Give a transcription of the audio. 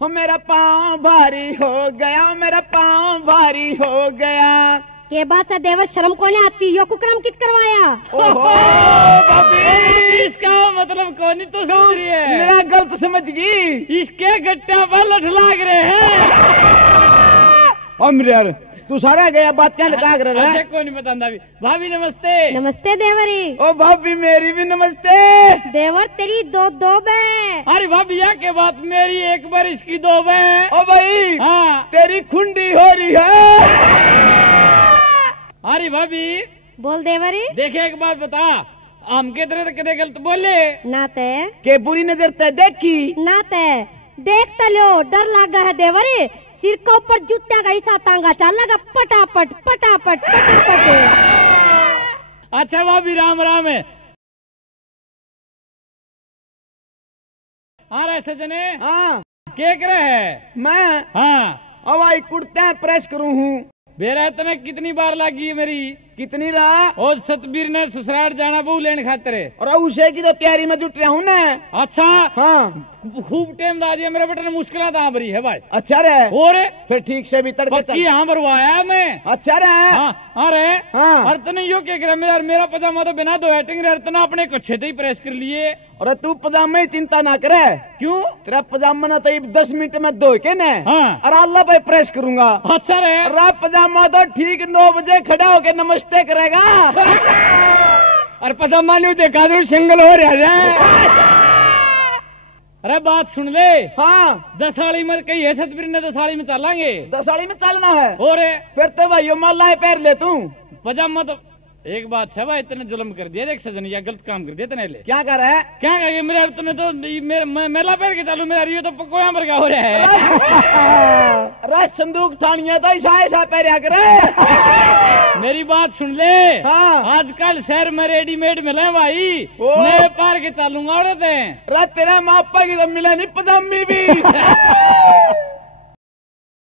हो मेरा पाँव भारी हो गया, मेरा पाँव भारी हो गया। के बात है देवर, शर्म को नहीं आती, यो कुकरम कित करवाया? ओहो भाभी, इसका मतलब कौन तो समझ रही है? मेरा गलत समझ गई। इसके गट्टा पर लठ लाग रहे हैं। यार तू सारा गया बात क्या लगा कर रहा है? कौन नहीं बताता भाभी। नमस्ते। नमस्ते देवरी। ओ भाभी मेरी भी नमस्ते। देवर तेरी दो दो बे। अरे भाभी यह के बात, मेरी एक बार इसकी दो बे। ओ भाई हाँ तेरी खुंडी हो रही है। अरे भाभी बोल देवरी। देखे एक बात बता, आम के तरह कदे गलत बोले नाते के बुरी नजर ते देखी नाते देख तलो, डर लगा है देवरी। सिर के ऊपर जूत्या का ऐसा तांगा चल लगा, पटापट पटापट पटापट। अच्छा भाभी राम राम है। हाँ रे सजने, हाँ क्या कर रहे है? मैं हाँ अब आई कुर्ते प्रेस करूँ हूँ। बेरा इतने कितनी बार लगी मेरी? कितनी रहा? और सतबीर ने ससुराल जाना बहु लेने खातिर। और उसे की तो तैयारी में जुट रहा हूँ ना। अच्छा हाँ खूब टाइम दा दिया, मेरे बेटे मुश्किल भरी है भाई। अच्छा रे, और फिर ठीक से भी तड़के पक्की यहाँ भरवाया मैं। अच्छा रे। हाँ अरे हाँ। और तने यो क्या करा, मेरा पजामा तो बिना दो हेटिंग रे, तना अपने कच्छे ही प्रेस कर लिए। और तू पजामे चिंता ना करे। क्यों? तेरा पजामा ना तो 10 मिनट में धो के ना। हाँ। और अल्लाह भाई प्रेस करूंगा। अच्छा रे। और पजामा तो ठीक 9 बजे खड़ा होके नमस्ते करेगा। और पजामा नहीं देखा तो सिंगल हो रहा है। अरे बात सुन ले। हाँ दसाली में कही है सतबीर ने, दसाली में चलेंगे। दसाली में चलना है। और फिर तो भाई माला पैर ले तू। पजामा तो एक बात है भाई, इतने जुल्म कर दिया, देख सजन या गलत काम कर दिया तने ले। क्या कर रहा है? क्या कहेंगे मेरा, तूने तो मेला पैर के चालू, मेरा रियो तो पकोया पर का हो रहा है। राज संदूक ठानिया तो ऐसा पैर करे। मेरी बात सुन ले। हाँ। आजकल शहर में रेडीमेड मिले भाई, मैं पार के चालूंगा। और तेरा मापा की तो मिला नहीं पजामी भी।